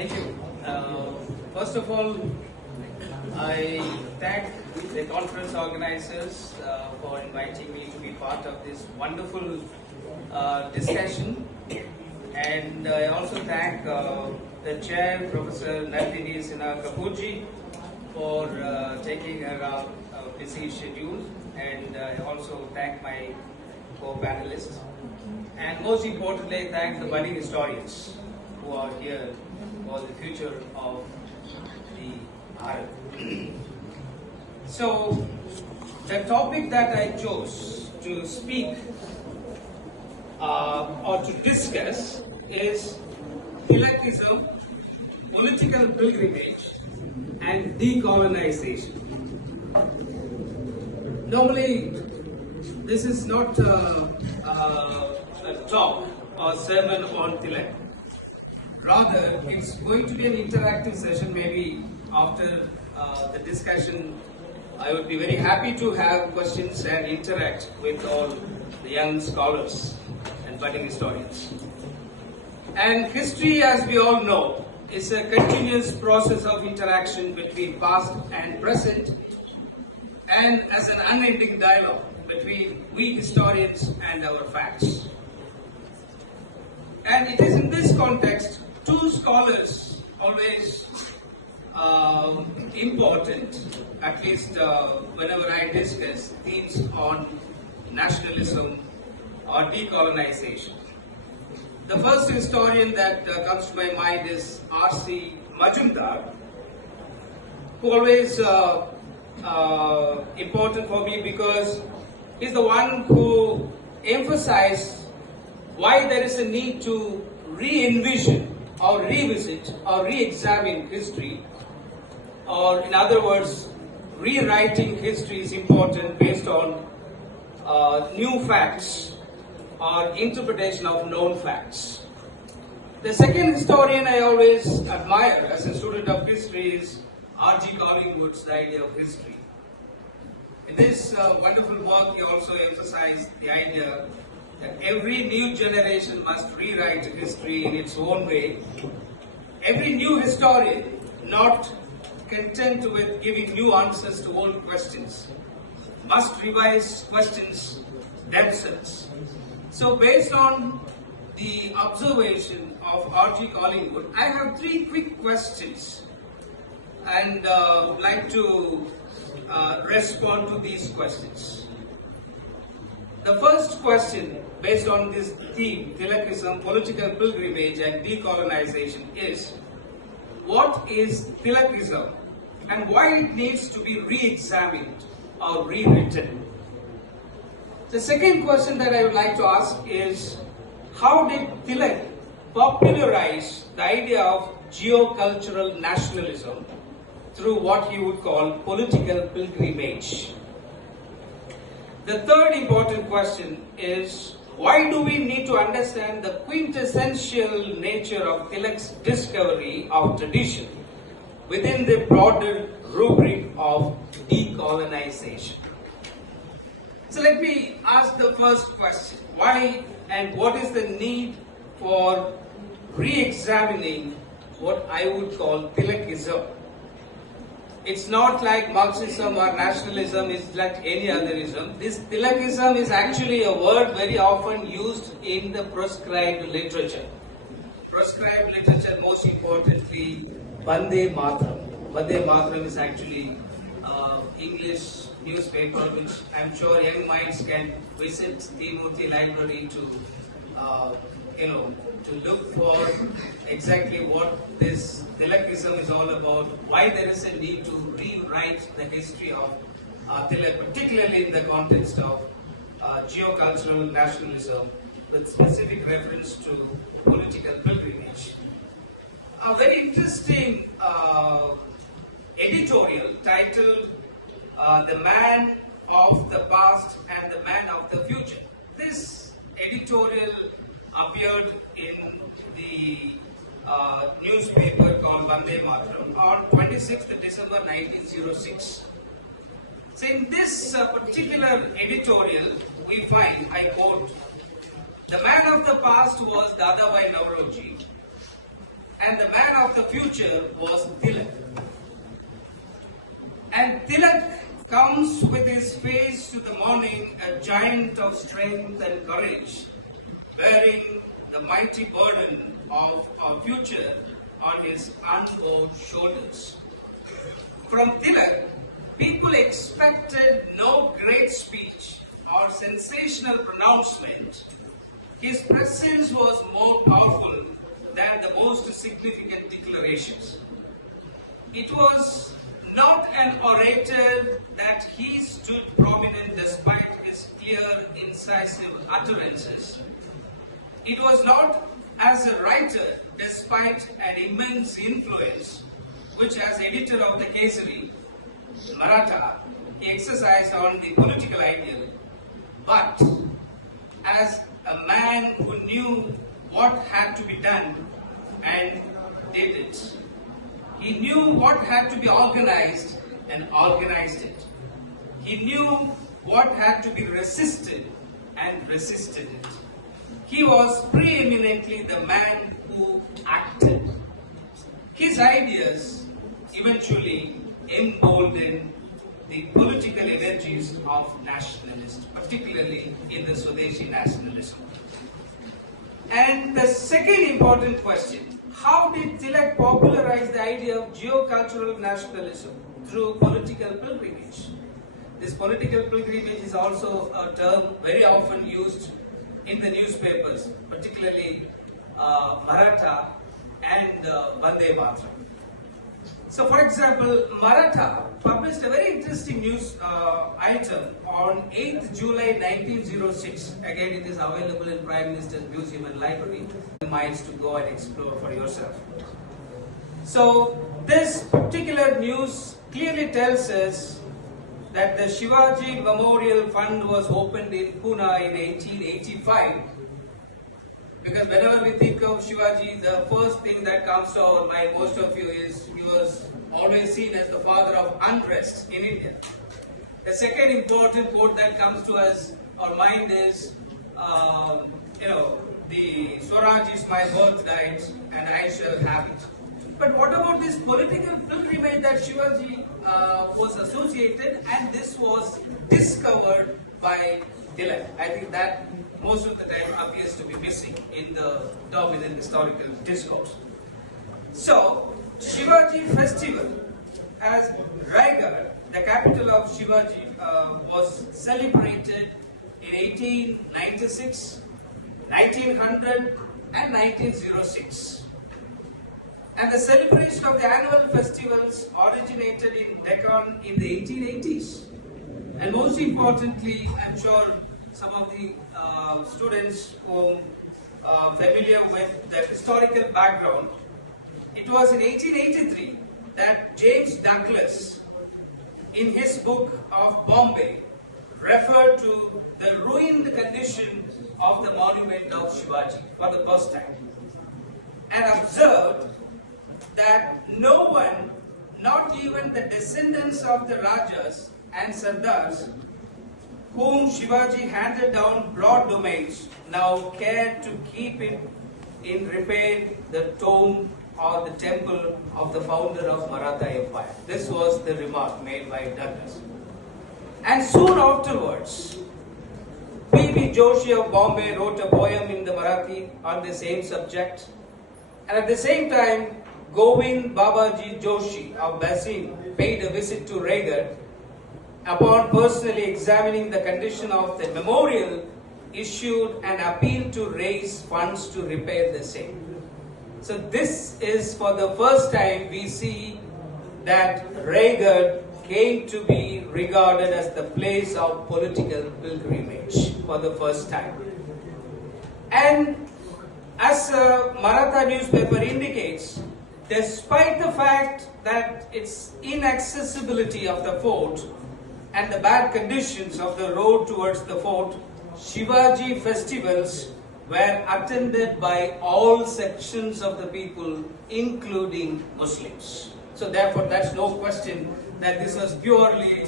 Thank you. First of all, I thank the conference organizers for inviting me to be part of this wonderful discussion. And I also thank the chair, Professor Nandini Sinha Kapoorji, for taking around a busy schedule. And I also thank my co-panelists. And most importantly, thank the budding historians who are here for the future of the Bharat. So, the topic that I chose to speak or to discuss is Tilakism, political pilgrimage, and decolonization. Normally, this is not a talk or sermon on Tilak. Rather, it's going to be an interactive session. Maybe after the discussion, I would be very happy to have questions and interact with all the young scholars and budding historians. And history, as we all know, is a continuous process of interaction between past and present, and as an unending dialogue between we historians and our facts. And it is in this context, two scholars always important, at least whenever I discuss themes on nationalism or decolonization. The first historian that comes to my mind is R.C. Majumdar, who always important for me because he's the one who emphasized why there is a need to re-envision or revisit or re-examine history, or in other words, rewriting history is important based on new facts or interpretation of known facts. The second historian I always admire as a student of history is R.G. Collingwood's The Idea of History. In this wonderful work, he also emphasized the idea that every new generation must rewrite history in its own way. Every new historian, not content with giving new answers to old questions, must revise questions themselves. So based on the observation of R.G. Collingwood, I have three quick questions and would like to respond to these questions. The first question, based on this theme, Tilakism, political pilgrimage and decolonization, is what is Tilakism and why it needs to be re-examined or rewritten? The second question that I would like to ask is, how did Tilak popularize the idea of geocultural nationalism through what he would call political pilgrimage? The third important question is, why do we need to understand the quintessential nature of Tilak's discovery of tradition within the broader rubric of decolonization? So let me ask the first question. Why and what is the need for re-examining what I would call Tilakism? It's not like Marxism or nationalism is like any other ism. This Tilakism is actually a word very often used in the proscribed literature. Proscribed literature, most importantly, Vande Mataram. Vande Mataram is actually English newspaper, which I'm sure young minds can visit the Murthy library to look for exactly what this Tilakism is all about, why there is a need to rewrite the history of Tilak, particularly in the context of geocultural nationalism, with specific reference to political pilgrimage. A very interesting editorial titled The Man of the Past and the Man of the Future. This editorial appeared in the newspaper called Vande Mataram on 26th December 1906. So in this particular editorial, we find, I quote, "The man of the past was Dadabhai Naoroji, and the man of the future was Tilak. And Tilak comes with his face to the morning a giant of strength and courage, bearing the mighty burden of our future on his unbowed shoulders. From Tilak, people expected no great speech or sensational pronouncement. His presence was more powerful than the most significant declarations. It was not an orator that he stood prominent despite his clear, incisive utterances. It was not as a writer despite an immense influence, which as editor of the Kesari, Maratha, he exercised on the political ideal, but as a man who knew what had to be done and did it. He knew what had to be organized and organized it. He knew what had to be resisted and resisted it. He was preeminently the man who acted. His ideas eventually emboldened the political energies of nationalists, particularly in the Swadeshi nationalism. And the second important question, how did Tilak popularize the idea of geocultural nationalism? Through political pilgrimage. This political pilgrimage is also a term very often used in the newspapers, particularly Maratha and Vande Mataram. So, for example, Maratha published a very interesting news item on 8th July 1906. Again, it is available in Prime Minister's Museum and Library. Minds to go and explore for yourself. So, this particular news clearly tells us that the Shivaji Memorial Fund was opened in Pune in 1885. Because whenever we think of Shivaji, the first thing that comes to our mind, most of you, is he was always seen as the father of unrest in India. The second important quote that comes to us, our mind is, the Swaraj is my birthright and I shall have it. But what about this political pilgrimage that Shivaji was associated, and this was discovered by Tilak? I think that most of the time appears to be missing in the dominant historical discourse. So, Shivaji festival as Raigad, the capital of Shivaji, was celebrated in 1896, 1900 and 1906. And the celebration of the annual festivals originated in Deccan in the 1880s. And most importantly, I'm sure some of the students who are familiar with the historical background, it was in 1883 that James Douglas, in his book of Bombay, referred to the ruined condition of the monument of Shivaji for the first time, and observed that no one, not even the descendants of the Rajas and Sardars, whom Shivaji handed down broad domains, now cared to keep it in repair the tomb or the temple of the founder of Maratha Empire. This was the remark made by Douglas. And soon afterwards, P.B. Joshi of Bombay wrote a poem in the Marathi on the same subject. And at the same time, Govind Babaji Joshi of Basin paid a visit to Raigad. Upon personally examining the condition of the memorial, issued an appeal to raise funds to repair the same. So this is for the first time we see that Raigad came to be regarded as the place of political pilgrimage for the first time. And as a Maratha newspaper indicates, despite the fact that its inaccessibility of the fort and the bad conditions of the road towards the fort, Shivaji festivals were attended by all sections of the people, including Muslims. So therefore, that's no question that this was purely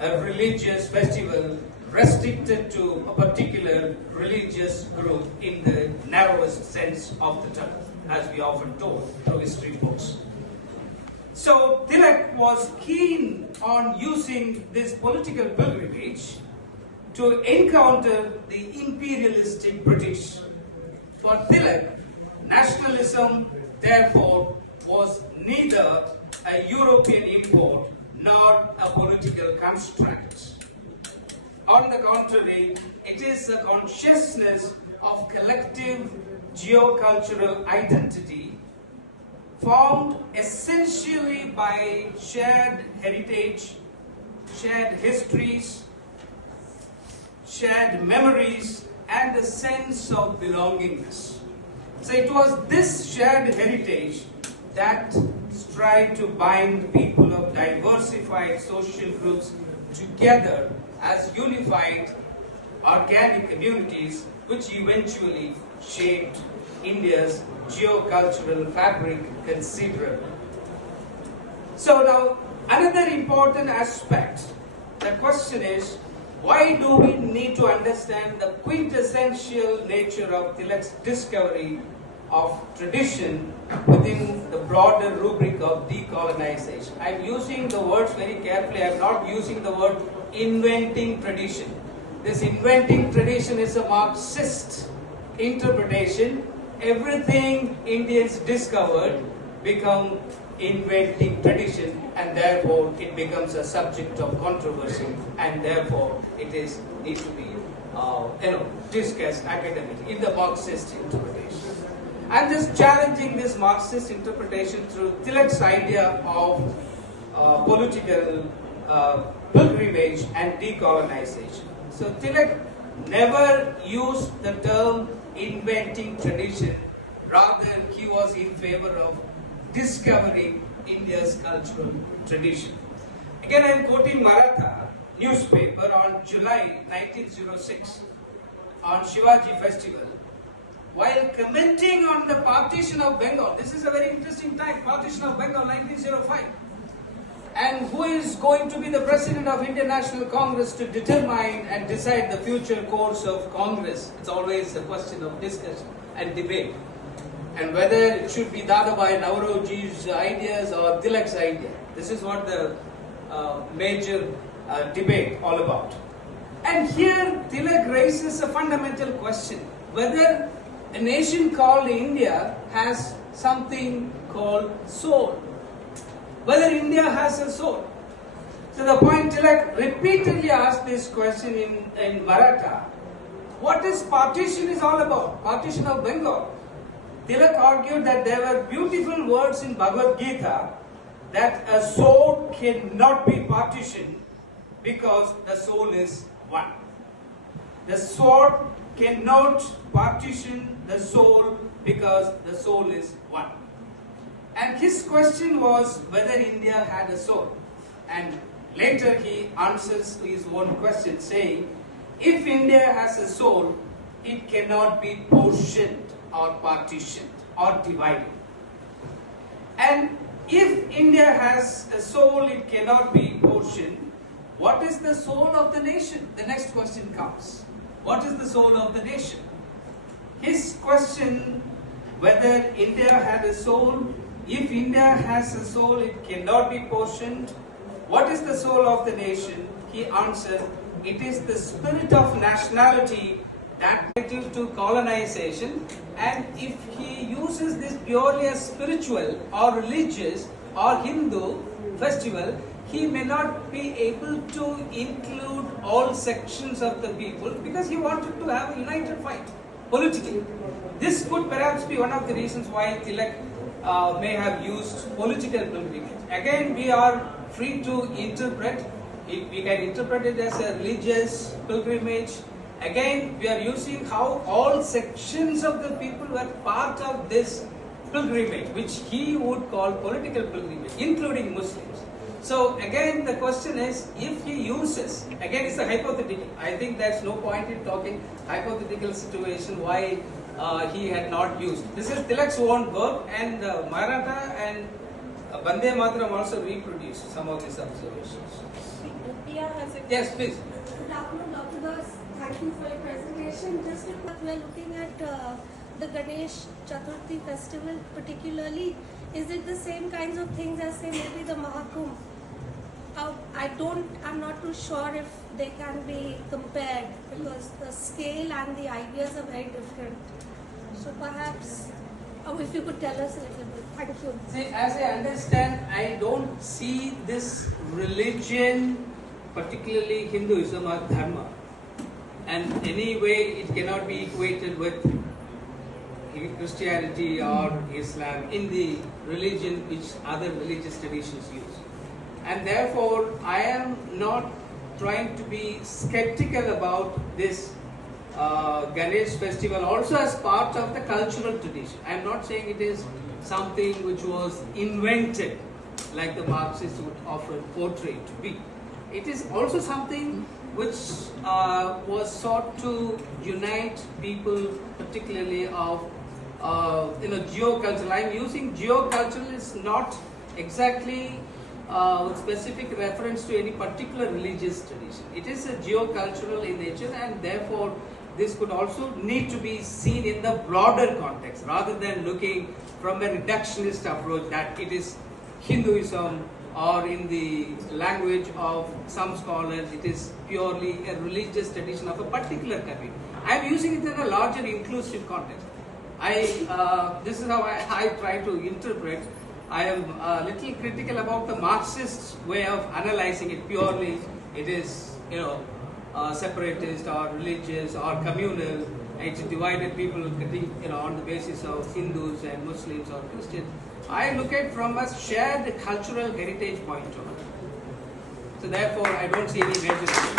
a religious festival restricted to a particular religious group in the narrowest sense of the term. as we often told through history books. So Tilak was keen on using this political pilgrimage to encounter the imperialistic British. For Tilak, nationalism, therefore, was neither a European import nor a political construct. On the contrary, it is a consciousness of collective geocultural identity formed essentially by shared heritage, shared histories, shared memories, and a sense of belongingness. So it was this shared heritage that tried to bind people of diversified social groups together as unified organic communities, which eventually shaped India's geocultural fabric considerably. So now, another important aspect, the question is, why do we need to understand the quintessential nature of Tilak's discovery of tradition within the broader rubric of decolonization? I'm using the words very carefully. I'm not using the word inventing tradition. This inventing tradition is a Marxist interpretation. Everything Indians discovered become inventing tradition, and therefore it becomes a subject of controversy, and therefore it is need to be discussed academically in the Marxist interpretation. I'm just challenging this Marxist interpretation through Tilak's idea of political pilgrimage and decolonization. So Tilak never used the term inventing tradition, rather he was in favor of discovering India's cultural tradition. Again, I am quoting Maratha newspaper on July 1906 on Shivaji festival. While commenting on the partition of Bengal, this is a very interesting time, partition of Bengal 1905, and who is going to be the president of Indian National Congress to determine and decide the future course of Congress. It's always a question of discussion and debate. And whether it should be Dadabhai Nauroji's ideas or Tilak's idea. This is what the major debate all about. And here Tilak raises a fundamental question, whether a nation called India has something called soul. Whether India has a soul. So the point Tilak repeatedly asked this question in Maratha. What is partition is all about? Partition of Bengal. Tilak argued that there were beautiful words in Bhagavad Gita that a soul cannot be partitioned because the soul is one. The sword cannot partition the soul because the soul is one. And his question was whether India had a soul. And later he answers his own question saying, if India has a soul, it cannot be portioned or partitioned or divided. And if India has a soul, it cannot be portioned. What is the soul of the nation? The next question comes. What is the soul of the nation? His question, whether India had a soul, if India has a soul, it cannot be portioned. What is the soul of the nation? He answered, it is the spirit of nationality that relative to colonization, and if he uses this purely as spiritual or religious or Hindu festival, he may not be able to include all sections of the people because he wanted to have a united fight politically. This could perhaps be one of the reasons why Tilak may have used political pilgrimage. Again, we are free to interpret. We can interpret it as a religious pilgrimage. Again, we are using how all sections of the people were part of this pilgrimage, which he would call political pilgrimage, including Muslims. So again, the question is, if he uses, again it's a hypothetical. I think there's no point in talking hypothetical situation why he had not used. This is Tilak's own work, and Maratha and Bande Mataram also reproduced some of these observations. Yes, please. Good afternoon, Dr. Das. Thank you for your presentation. Just because we are looking at the Ganesh Chaturthi festival particularly, is it the same kinds of things as say maybe the Mahakumbh? I'm not too sure if they can be compared because the scale and the ideas are very different. So perhaps, if you could tell us a little bit. Thank you. See, as I understand, I don't see this religion, particularly Hinduism or Dharma, and any way it cannot be equated with Christianity or Islam in the religion which other religious traditions use. And therefore, I am not trying to be skeptical about this Ganesh festival also as part of the cultural tradition. I am not saying it is something which was invented like the Marxists would often portray it to be. It is also something which was sought to unite people, particularly of geocultural. I am using geocultural is not exactly with specific reference to any particular religious tradition. It is a geocultural in nature, and therefore this could also need to be seen in the broader context rather than looking from a reductionist approach that it is Hinduism, or in the language of some scholars it is purely a religious tradition of a particular country. I am using it in a larger inclusive context. This is how I try to interpret. I am a little critical about the Marxist way of analyzing it. Purely, it is separatist or religious or communal. It's divided people, on the basis of Hindus and Muslims or Christians. I look at it from a shared cultural heritage point of view. So therefore, I don't see any major issue.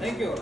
Thank you.